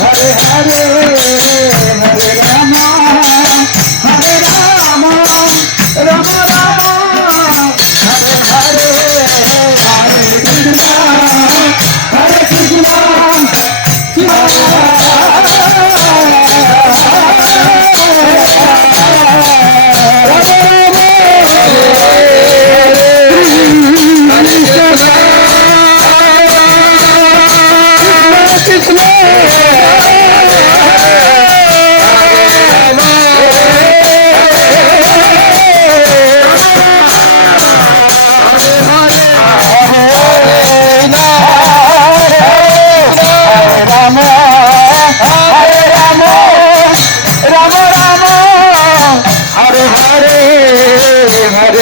Hare Hare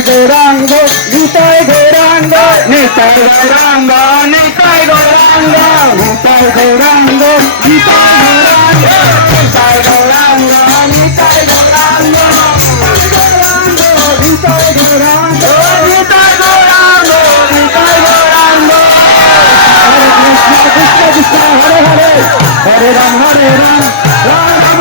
Gauranga Nitai Gauranga Nitai Gauranga Nitai Gauranga Nitai Gauranga Nitai Gauranga Nitai Gauranga Nitai Gauranga Nitai Gauranga Nitai Gauranga Nitai Gauranga Krishna Krishna Krishna Hare Hare Hare Ram Hare Ram Ram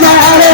not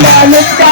I'm not